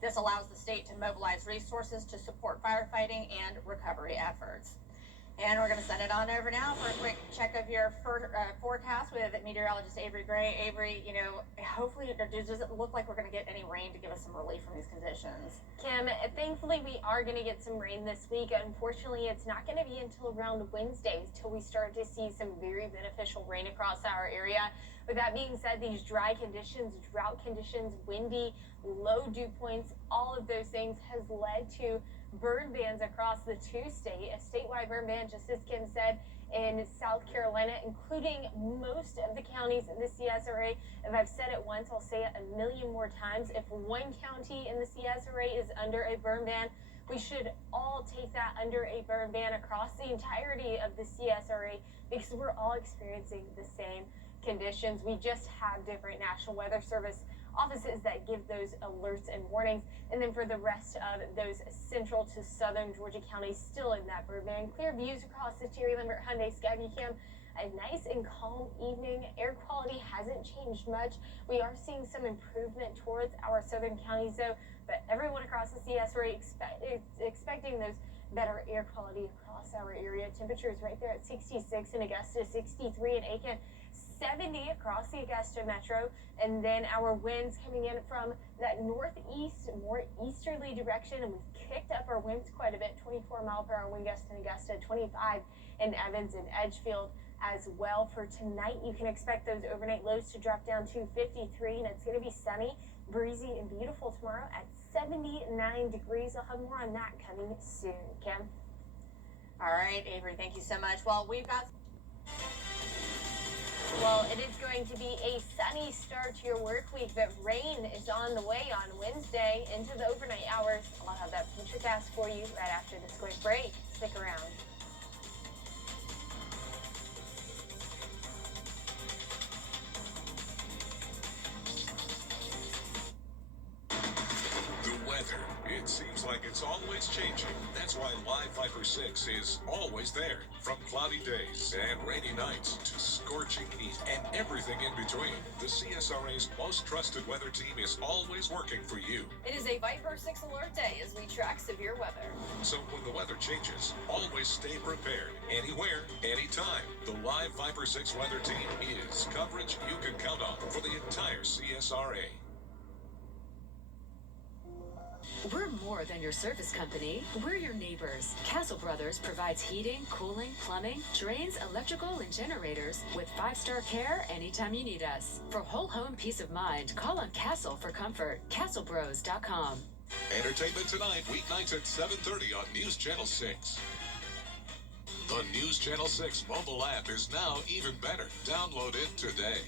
This allows the state to mobilize resources to support firefighting and recovery efforts. And we're going to send it on over now for a quick check of your forecast with meteorologist Avery Gray. Avery, hopefully, does it look like we're going to get any rain to give us some relief from these conditions? Kim, thankfully we are going to get some rain this week. Unfortunately, it's not going to be until around Wednesday until we start to see some very beneficial rain across our area. With that being said, these dry conditions, drought conditions, windy, low dew points, all of those things has led to burn bans across the a statewide burn ban, just as Kim said, in South Carolina, including most of the counties in the CSRA. If I've said it once, I'll say it a million more times. If one county in the CSRA is under a burn ban, we should all take that under a burn ban across the entirety of the CSRA because we're all experiencing the same conditions. We just have different National Weather Service offices that give those alerts and warnings. And then for the rest of those central to southern Georgia counties still in that burn ban, clear views across the Terry Lambert Hyundai Skagit Cam. A nice and calm evening. Air quality hasn't changed much. We are seeing some improvement towards our southern counties though, but everyone across the CSRA expecting those better air quality across our area. Temperatures right there at 66 in Augusta, 63 in Aiken, 70 across the Augusta metro, and then our winds coming in from that northeast, more easterly direction, and we've kicked up our winds quite a bit. 24-mile-per-hour wind gust in Augusta, 25 in Evans and Edgefield as well. For tonight, you can expect those overnight lows to drop down to 53, and it's going to be sunny, breezy, and beautiful tomorrow at 79 degrees. I'll have more on that coming soon. Kim? All right, Avery, thank you so much. Well, it is going to be a sunny start to your work week, but rain is on the way on Wednesday into the overnight hours. I'll have that futurecast for you right after this quick break. Stick around. It seems like it's always changing. That's why Live Viper 6 is always there. From cloudy days and rainy nights to scorching heat and everything in between, the CSRA's most trusted weather team is always working for you. It is a Viper 6 alert day as we track severe weather. So when the weather changes, always stay prepared. Anywhere, anytime. The Live Viper 6 weather team is coverage you can count on for the entire CSRA. We're more than your service company. We're your neighbors. Castle Brothers provides heating, cooling, plumbing, drains, electrical, and generators with 5-star care anytime you need us. For whole home peace of mind, call on Castle for comfort. CastleBros.com. Entertainment tonight, weeknights at 7:30 on News Channel 6. The News Channel 6 mobile app is now even better. Download it today.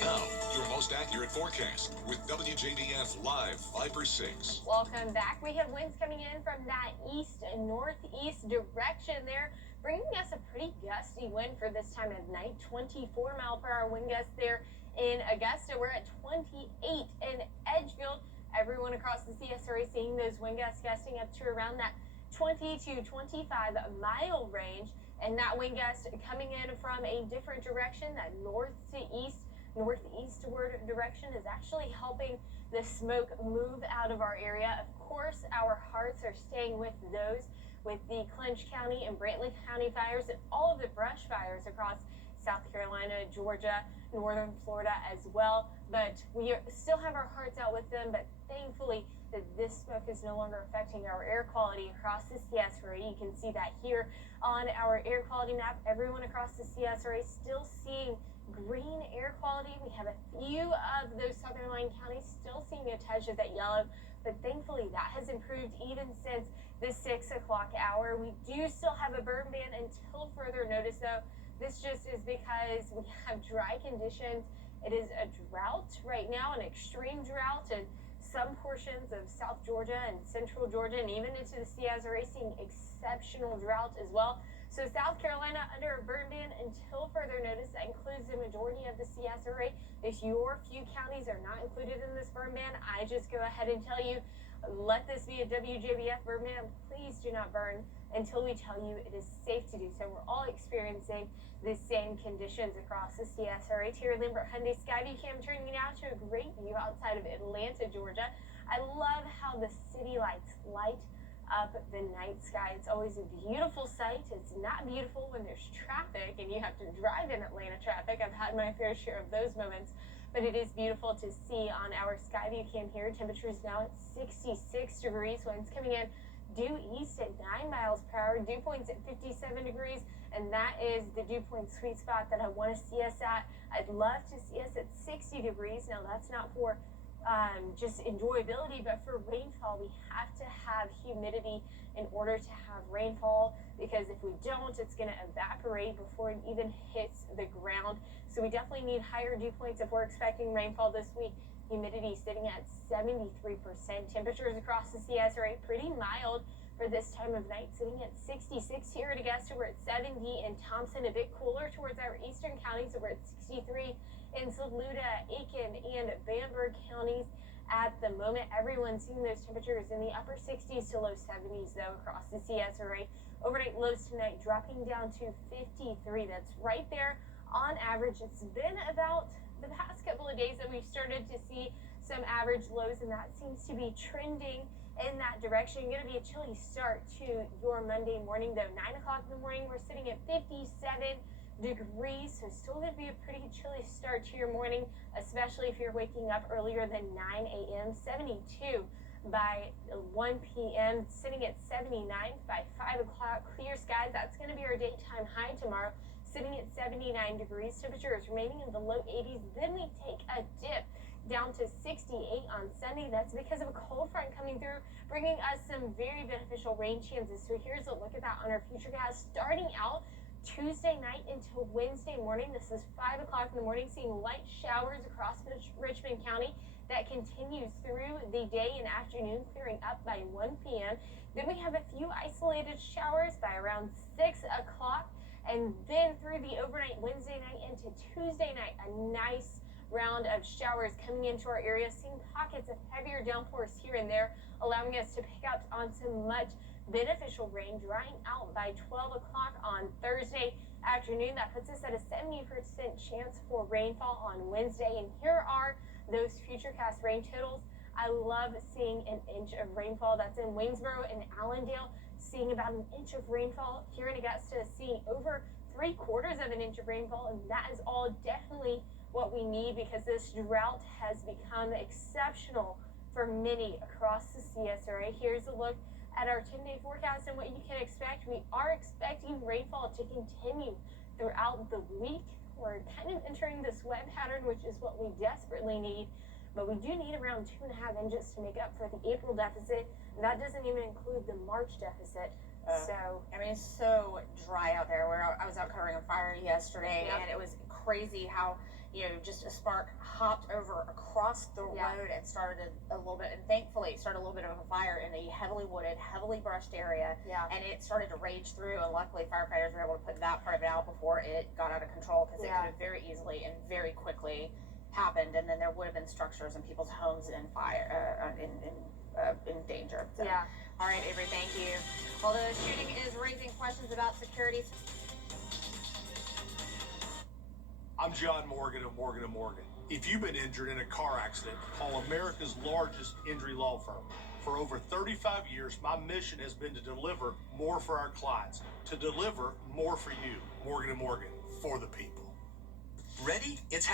Now, your most accurate forecast with WJBF Live Viper 6. Welcome back. We have winds coming in from that east and northeast direction there, bringing us a pretty gusty wind for this time of night. 24-mile-per-hour wind gusts there in Augusta. We're at 28 in Edgefield. Everyone across the CSRA seeing those wind gusts gusting up to around that 20 to 25-mile range. And that wind gust coming in from a different direction, that north to east, northeastward direction, is actually helping the smoke move out of our area. Of course, our hearts are staying with those with the Clinch County and Brantley County fires and all of the brush fires across South Carolina, Georgia, northern Florida as well. But we still have our hearts out with them, but thankfully that this smoke is no longer affecting our air quality across the CSRA. You can see that here on our air quality map. Everyone across the CSRA still seeing green air quality. We have a few of those southern line counties still seeing a touch of that yellow, but thankfully that has improved even since the 6 o'clock hour. We do still have a burn ban until further notice though. This just is because we have dry conditions. It is a drought right now, an extreme drought, and some portions of South Georgia and Central Georgia and even into the CSRA seeing exceptional drought as well. So South Carolina under a burn ban until further notice. That includes the majority of the CSRA. If your few counties are not included in this burn ban, I just go ahead and tell you, let this be a WJBF burn ban. Please do not burn until we tell you it is safe to do so. We're all experiencing the same conditions across the CSRA. Terry Lambert Hyundai Skyview Cam turning you now to a great view outside of Atlanta, Georgia. I love how the city lights light up the night sky. It's always a beautiful sight. It's not beautiful when there's traffic and you have to drive in Atlanta traffic. I've had my fair share of those moments, but it is beautiful to see on our Skyview Cam here. Temperatures now at 66 degrees. Winds coming in due east at 9 miles per hour. Dew points at 57 degrees, and that is the dew point sweet spot that I want to see us at. I'd love to see us at 60 degrees. Now, that's not for just enjoyability, but for rainfall, we have to have humidity in order to have rainfall, because if we don't, it's going to evaporate before it even hits the ground. So we definitely need higher dew points if we're expecting rainfall this week. Humidity sitting at 73%. Temperatures across the CSRA pretty mild for this time of night, sitting at 66 here at Augusta. We're at 70 in Thompson, a bit cooler towards our eastern counties. We're at 63 in Saluda, Aiken, and Bamberg counties at the moment. Everyone's seeing those temperatures in the upper 60s to low 70s, though, across the CSRA. Overnight lows tonight dropping down to 53. That's right there on average. It's been about the past couple of days that we've started to see some average lows, and that seems to be trending in that direction. Going to be a chilly start to your Monday morning, though. 9 o'clock in the morning, we're sitting at 57 degrees, so still going to be a pretty chilly start to your morning, especially if you're waking up earlier than 9 a.m. 72 by 1 p.m. sitting at 79 by 5 o'clock. Clear skies. That's going to be our daytime high tomorrow, sitting at 79 degrees. Temperatures remaining in the low 80s. Then we take a dip down to 68 on Sunday. That's because of a cold front coming through, bringing us some very beneficial rain chances. So here's a look at that on our futurecast. Starting out Tuesday night into Wednesday morning, this is 5 o'clock in the morning, seeing light showers across Richmond County. That continues through the day and afternoon, clearing up by 1 p.m. Then we have a few isolated showers by around 6 o'clock. And then through the overnight Wednesday night into Tuesday night, a nice round of showers coming into our area, seeing pockets of heavier downpours here and there, allowing us to pick up on some much beneficial rain, drying out by 12 o'clock on Thursday afternoon. That puts us at a 70% chance for rainfall on Wednesday. And here are those futurecast rain totals. I love seeing an inch of rainfall. That's in Waynesboro and Allendale, seeing about an inch of rainfall. Here in Augusta, seeing over 3/4 of an inch of rainfall, and that is all definitely what we need, because this drought has become exceptional for many across the CSRA. Here's a look at our 10-day forecast and what you can expect. We are expecting rainfall to continue throughout the week. We're kind of entering this wet pattern, which is what we desperately need, but we do need around 2.5 inches to make up for the April deficit. And that doesn't even include the March deficit. I mean, it's so dry out there. I was out covering a fire yesterday, Yep. and it was crazy how, just a spark hopped over across the road and started a little bit, and thankfully started a little bit of a fire in a heavily wooded, heavily brushed area. Yeah. And it started to rage through, and luckily firefighters were able to put that part of it out before it got out of control, because it could have very easily and very quickly happened, and then there would have been structures and people's homes in fire, in danger. So. Yeah. All right, Avery, thank you. Well, the shooting is raising questions about security. I'm John Morgan of Morgan & Morgan. If you've been injured in a car accident, call America's largest injury law firm. For over 35 years, my mission has been to deliver more for our clients, to deliver more for you. Morgan & Morgan, for the people. Ready? It's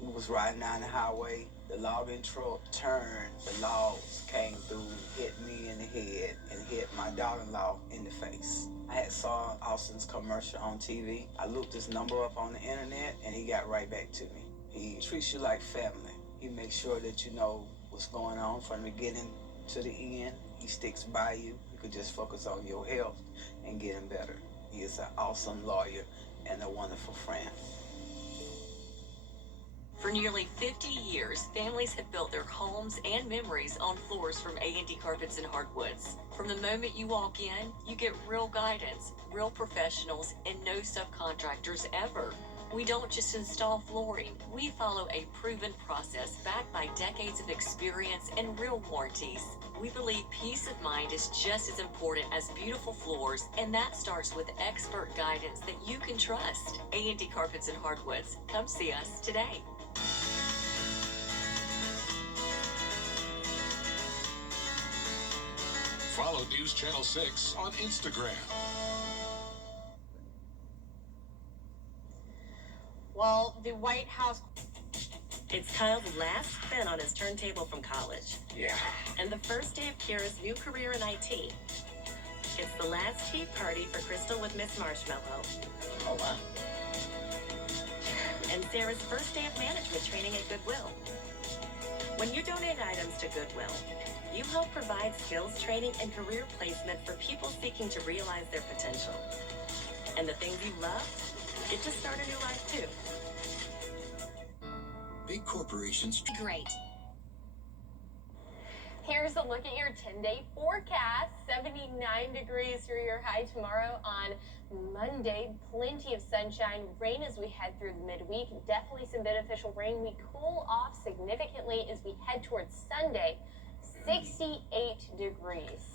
We was riding down the highway, the logging truck turned, the logs came through, hit me in the head, and hit my daughter-in-law in the face. I had saw Austin's commercial on TV. I looked his number up on the internet, and he got right back to me. He treats you like family. He makes sure that you know what's going on from the beginning to the end. He sticks by you. You could just focus on your health and getting better. He is an awesome lawyer and a wonderful friend. For nearly 50 years, families have built their homes and memories on floors from A&D Carpets and Hardwoods. From the moment you walk in, you get real guidance, real professionals, and no subcontractors ever. We don't just install flooring. We follow a proven process backed by decades of experience and real warranties. We believe peace of mind is just as important as beautiful floors, and that starts with expert guidance that you can trust. A&D Carpets and Hardwoods. Come see us today. Follow News Channel 6 on Instagram. Well, the White House. It's Kyle's last spin on his turntable from college. Yeah. And the first day of Kira's new career in IT. It's the last tea party for Crystal with Miss Marshmallow. Oh, wow. And Sarah's first day of management training at Goodwill. When you donate items to Goodwill, you help provide skills training and career placement for people seeking to realize their potential. And the things you love get to start a new life too. Big corporations. Great. Here's a look at your 10-day forecast. 79 degrees for your high tomorrow on Monday. Plenty of sunshine, rain as we head through the midweek. Definitely some beneficial rain. We cool off significantly as we head towards Sunday. 68 degrees.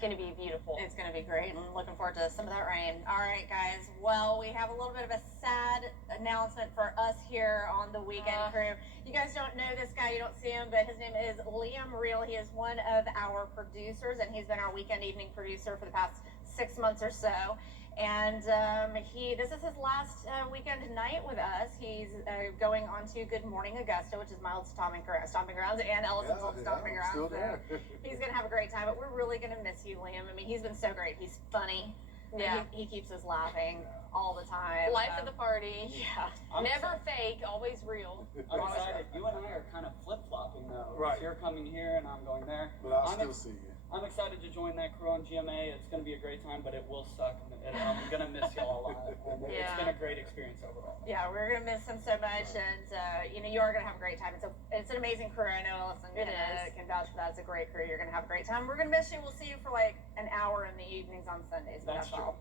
Going to be beautiful. It's going to be great. I'm looking forward to some of that rain. All right, guys. Well, we have a little bit of a sad announcement for us here on the Weekend Crew. You guys don't know this guy. You don't see him, but his name is Liam Reel. He is one of our producers, and he's been our weekend evening producer for the past 6 months or so. And this is his last weekend night with us. He's going on to Good Morning Augusta, which is my old stomping grounds, and Ellison's old stomping grounds. Still So there. he's going to have a great time, but we're really going to miss you, Liam. I mean, he's been so great. He's funny. Yeah. He keeps us laughing all the time. Life of the party. Yeah. Never fake, always real. I'm excited. You and I are kind of flip-flopping though. Right. You're coming here and I'm going there. But I'll I'm still ex- see you. I'm excited to join that crew on GMA. It's going to be a great time, but it will suck. I'm going to miss y'all a lot. And It's Yeah. been a great experience overall. Yeah, we're gonna miss him so much, and you are gonna have a great time. It's an amazing crew. I know Ellison It is. can vouch for that. It's a great crew. You're gonna have a great time. We're gonna miss you. We'll see you for like an hour in the evenings on Sundays. But That's that's all.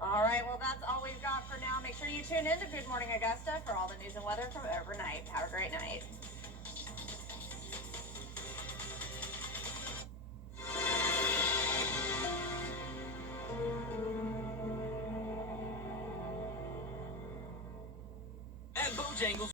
All right. Well, that's all we've got for now. Make sure you tune in to Good Morning Augusta for all the news and weather from overnight. Have a great night. At Bojangles.